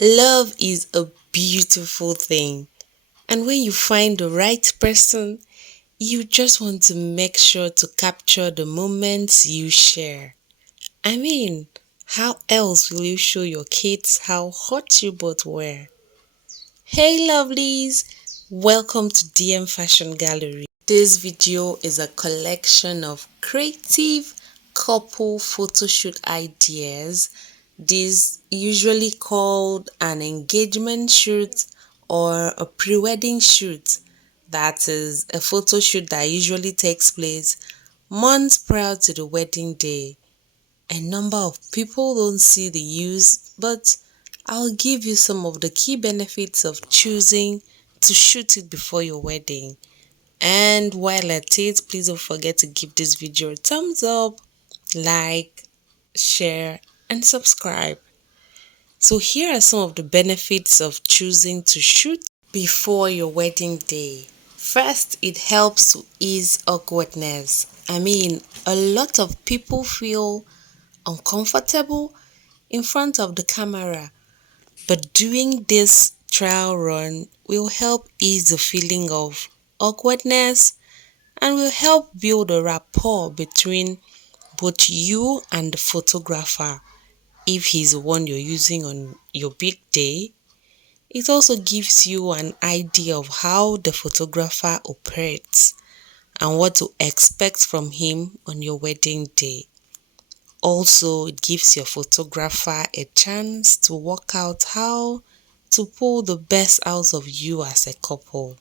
Love is a beautiful thing. And when you find the right person, you just want to make sure to capture the moments you share. I mean, how else will you show your kids how hot you both were? Hey lovelies! Welcome to DM Fashion Gallery. This video is a collection of creative couple photoshoot ideas. This usually called an engagement shoot or a pre-wedding shoot. That is a photo shoot that usually takes place months prior to the wedding day. A number of people don't see the use, but I'll give you some of the key benefits of choosing to shoot it before your wedding. And while at it, please don't forget to give this video a thumbs up, like, share, and subscribe. So here are some of the benefits of choosing to shoot before your wedding day. First, it helps to ease awkwardness. I mean, a lot of people feel uncomfortable in front of the camera, but doing this trial run will help ease the feeling of awkwardness and will help build a rapport between both you and the photographer if he's the one you're using on your big day. It also gives you an idea of how the photographer operates and what to expect from him on your wedding day. Also, it gives your photographer a chance to work out how to pull the best out of you as a couple.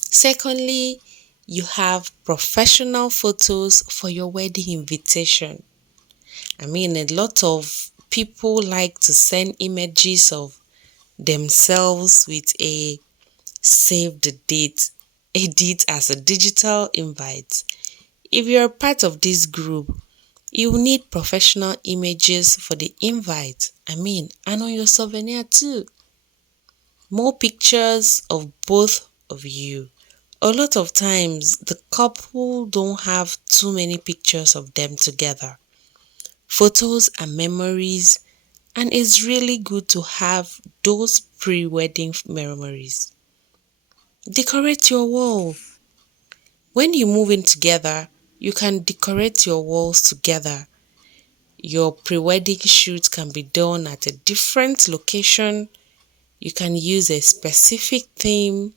Secondly, you have professional photos for your wedding invitation. I mean, a lot of people like to send images of themselves with a save the date, edit as a digital invite. If you're part of this group, you will need professional images for the invite. And on your souvenir too. More pictures of both of you. A lot of times, the couple don't have too many pictures of them together. Photos and memories, and it's really good to have those pre-wedding memories. Decorate your wall. When you move in together, you can decorate your walls together. Your pre-wedding shoot can be done at a different location. You can use a specific theme.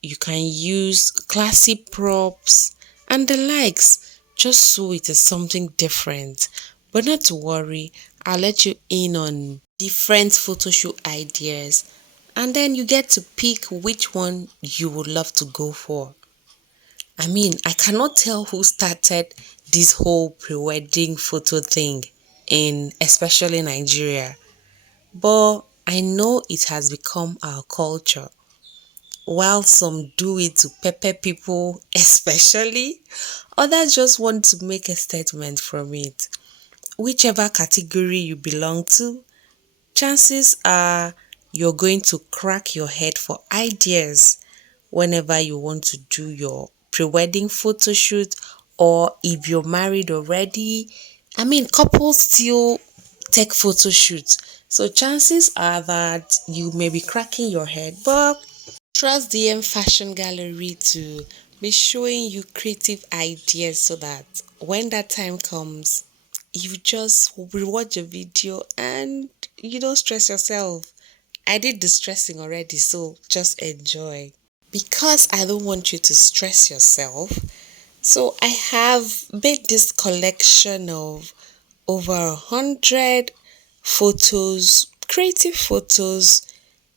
You can use classy props and the likes, just so it is something different. But not to worry, I'll let you in on different photo shoot ideas and then you get to pick which one you would love to go for. I cannot tell who started this whole pre-wedding photo thing in especially Nigeria, but I know it has become our culture. While some do it to pepper people, especially, others just want to make a statement from it. Whichever category you belong to, chances are you're going to crack your head for ideas whenever you want to do your pre-wedding photo shoot, or if you're married already. Couples still take photo shoots. So chances are that you may be cracking your head, but trust DM Fashion Gallery to be showing you creative ideas so that when that time comes, you just rewatch a video and you don't stress yourself. I did the stressing already, so just enjoy. Because I don't want you to stress yourself, so I have made this collection of over 100 photos, creative photos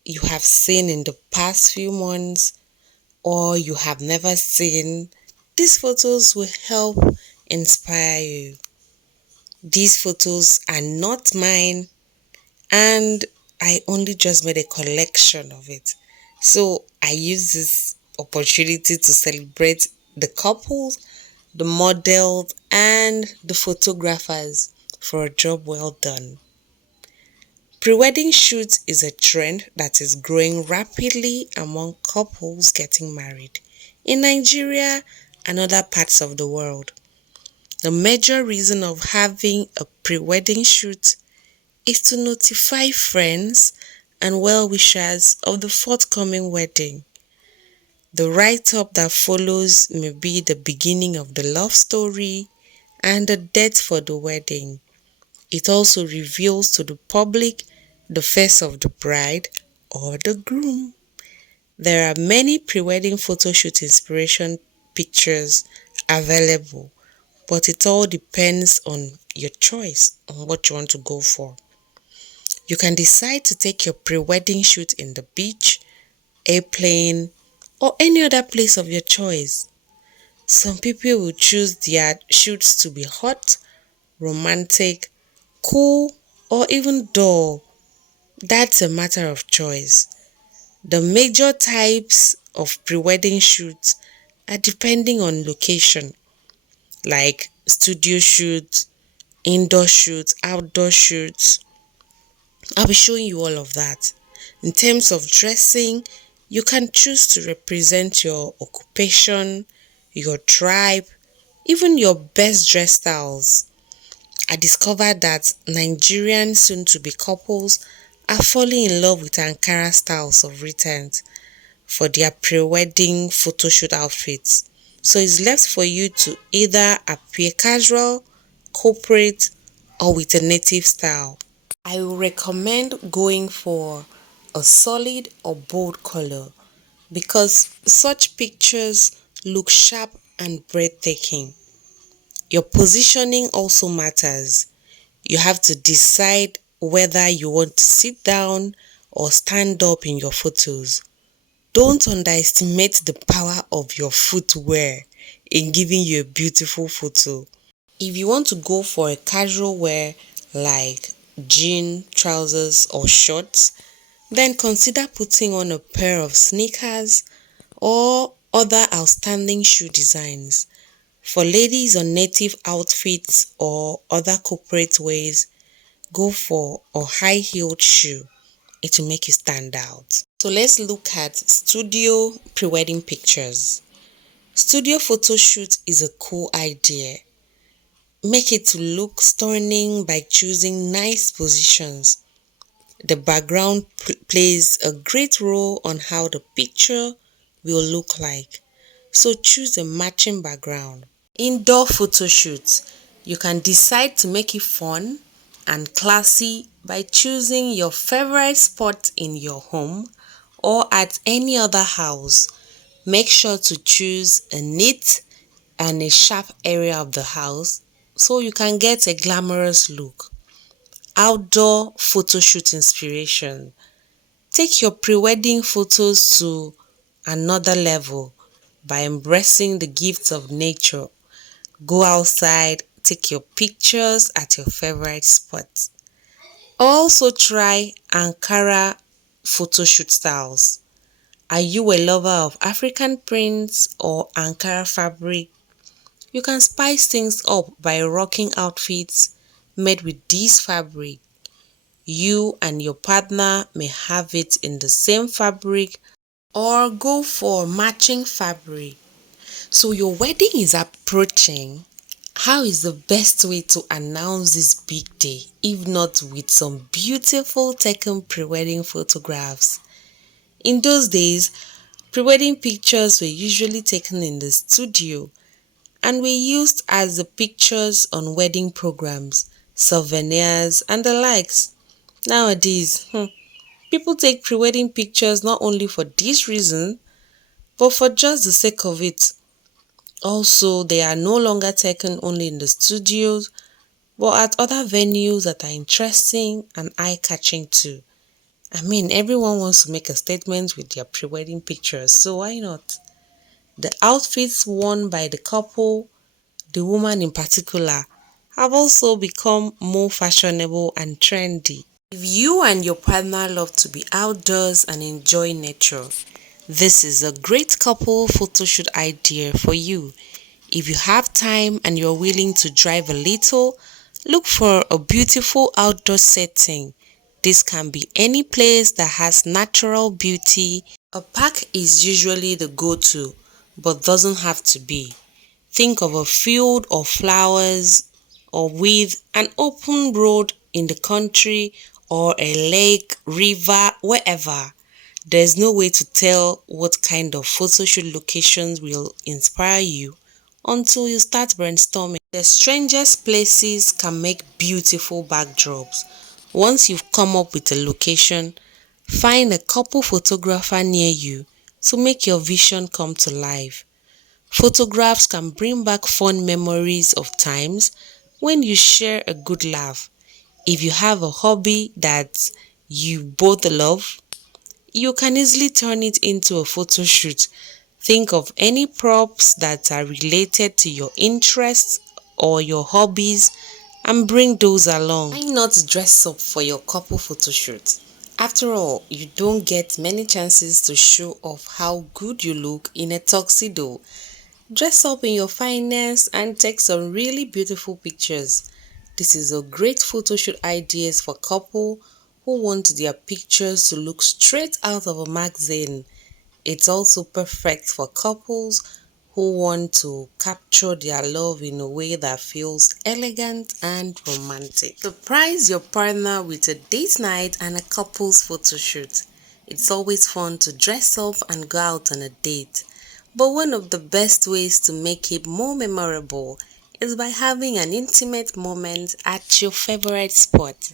you have seen in the past few months or you have never seen. These photos will help inspire you. These photos are not mine, and I only just made a collection of it. So I use this opportunity to celebrate the couples, the models, and the photographers for a job well done. Pre-wedding shoots is a trend that is growing rapidly among couples getting married in Nigeria and other parts of the world. The major reason of having a pre-wedding shoot is to notify friends and well wishers of the forthcoming wedding. The write up that follows may be the beginning of the love story and the date for the wedding. It also reveals to the public the face of the bride or the groom. There are many pre wedding photoshoot inspiration pictures available, but it all depends on your choice on what you want to go for. You can decide to take your pre wedding shoot in the beach, airplane, or any other place of your choice. Some people will choose their shoots to be hot, romantic, cool, or even dull. That's a matter of choice. The major types of pre wedding shoots are depending on location, like studio shoots, indoor shoots, outdoor shoots. I'll be showing you all of that. In terms of dressing, you can choose to represent your occupation, your tribe, even your best dress styles. I discovered that Nigerian soon to be couples are falling in love with Ankara styles of returns for their pre wedding photoshoot outfits. So it's left for you to either appear casual, corporate, or with a native style. I will recommend going for a solid or bold color because such pictures look sharp and breathtaking. Your positioning also matters. You have to decide whether you want to sit down or stand up in your photos. Don't underestimate the power of your footwear in giving you a beautiful photo. If you want to go for a casual wear like jean, trousers, or shorts, then consider putting on a pair of sneakers or other outstanding shoe designs. For ladies on native outfits or other corporate ways, go for a high heeled shoe. It will make you stand out. So let's look at studio pre wedding pictures. Studio photo shoot is a cool idea. Make it to look stunning by choosing nice positions. The background plays a great role on how the picture will look like. So choose a matching background. Indoor photo shoots. You can decide to make it fun and classy by choosing your favorite spot in your home or at any other house. Make sure to choose a neat and a sharp area of the house so you can get a glamorous look. Outdoor photo shoot inspiration. Take your pre-wedding photos to another level by embracing the gifts of nature. Go outside, take your pictures at your favorite spot. Also try Ankara photo shoot styles. Are you a lover of African prints or Ankara fabric? You can spice things up by rocking outfits made with this fabric. You and your partner may have it in the same fabric or go for matching fabric. So your wedding is approaching. How is the best way to announce this big day if not with some beautiful taken pre-wedding photographs? In those days, pre-wedding pictures were usually taken in the studio and were used as the pictures on wedding programs, souvenirs, and the likes. Nowadays, people take pre-wedding pictures not only for this reason, but for just the sake of it. Also, they are no longer taken only in the studios, but at other venues that are interesting and eye-catching too. I mean, everyone wants to make a statement with their pre-wedding pictures, so why not? The outfits worn by the couple, the woman in particular, have also become more fashionable and trendy. If you and your partner love to be outdoors and enjoy nature, this is a great couple photoshoot idea for you. If you have time and you're willing to drive a little, look for a beautiful outdoor setting. This can be any place that has natural beauty. A park is usually the go-to, but doesn't have to be. Think of a field of flowers or with an open road in the country or a lake, river, wherever. There's no way to tell what kind of photo shoot locations will inspire you until you start brainstorming. The strangest places can make beautiful backdrops. Once you've come up with a location, find a couple photographer near you to make your vision come to life. Photographs can bring back fond memories of times when you share a good laugh. If you have a hobby that you both love, you can easily turn it into a photo shoot. Think of any props that are related to your interests or your hobbies and bring those along. Why not dress up for your couple photo shoot? After all, you don't get many chances to show off how good you look in a tuxedo. Dress up in your finest and take some really beautiful pictures. This is a great photo shoot ideas for couple who want their pictures to look straight out of a magazine. It's also perfect for couples who want to capture their love in a way that feels elegant and romantic. Surprise your partner with a date night and a couple's photo shoot. It's always fun to dress up and go out on a date. But one of the best ways to make it more memorable is by having an intimate moment at your favorite spot.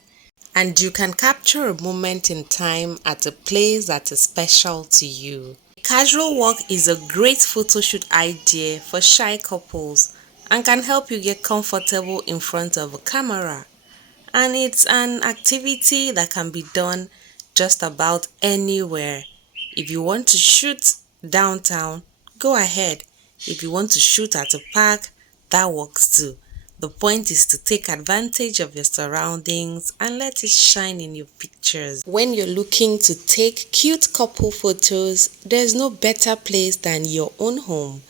And you can capture a moment in time at a place that is special to you. Casual walk is a great photo shoot idea for shy couples and can help you get comfortable in front of a camera. And it's an activity that can be done just about anywhere. If you want to shoot downtown, go ahead. If you want to shoot at a park, that works too. The point is to take advantage of your surroundings and let it shine in your pictures. When you're looking to take cute couple photos, there's no better place than your own home.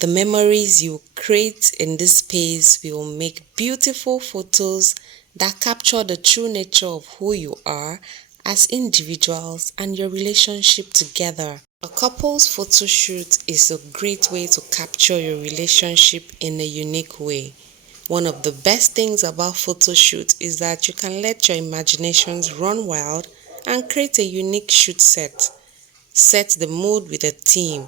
The memories you create in this space will make beautiful photos that capture the true nature of who you are as individuals and your relationship together. A couple's photo shoot is a great way to capture your relationship in a unique way. One of the best things about photo shoot is that you can let your imaginations run wild and create a unique shoot set. Set the mood with a theme,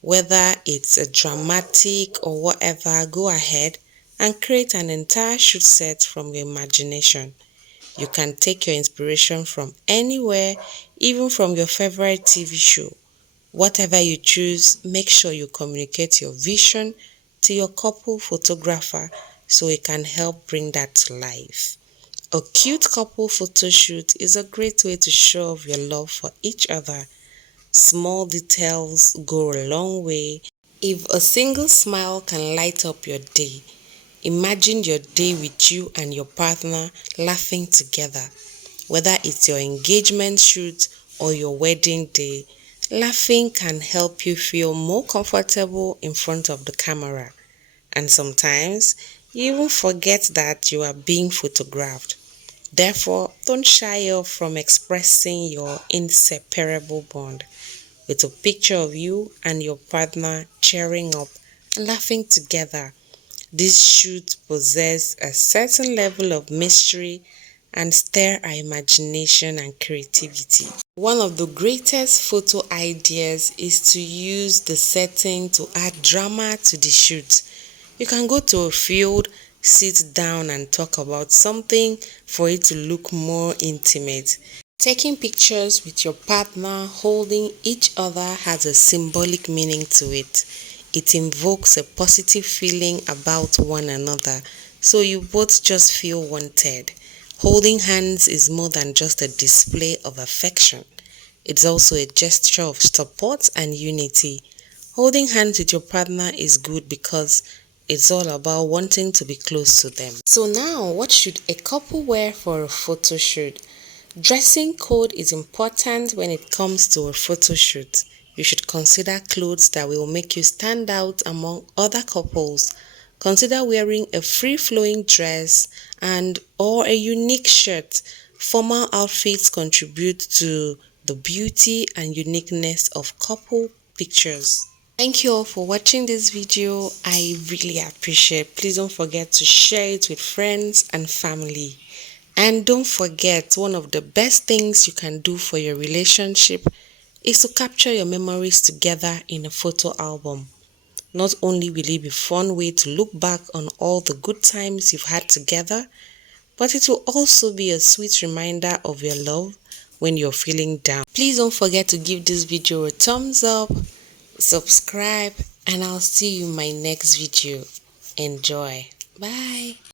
whether it's a dramatic or whatever. Go ahead and create an entire shoot set from your imagination. You can take your inspiration from anywhere, even from your favorite TV show. Whatever you choose, make sure you communicate your vision to your couple photographer so it can help bring that to life. A cute couple photo shoot is a great way to show off your love for each other. Small details go a long way. If a single smile can light up your day, imagine your day with you and your partner laughing together. Whether it's your engagement shoot or your wedding day, laughing can help you feel more comfortable in front of the camera. And sometimes you even forget that you are being photographed. Therefore, don't shy off from expressing your inseparable bond with a picture of you and your partner cheering up and laughing together. This should possess a certain level of mystery and stir our imagination and creativity. One of the greatest photo ideas is to use the setting to add drama to the shoot. You can go to a field, sit down and talk about something for it to look more intimate. Taking pictures with your partner holding each other has a symbolic meaning to it. It invokes a positive feeling about one another, so you both just feel wanted. Holding hands is more than just a display of affection. It's also a gesture of support and unity. Holding hands with your partner is good because it's all about wanting to be close to them. So now, what should a couple wear for a photo shoot? Dressing code is important when it comes to a photo shoot. You should consider clothes that will make you stand out among other couples. Consider wearing a free-flowing dress and or a unique shirt. Formal outfits contribute to the beauty and uniqueness of couple pictures. Thank you all for watching this video. I really appreciate it. Please don't forget to share it with friends and family. And don't forget, one of the best things you can do for your relationship is to capture your memories together in a photo album. Not only will it be a fun way to look back on all the good times you've had together, but it will also be a sweet reminder of your love when you're feeling down. Please don't forget to give this video a thumbs up, subscribe, and I'll see you in my next video. Enjoy. Bye.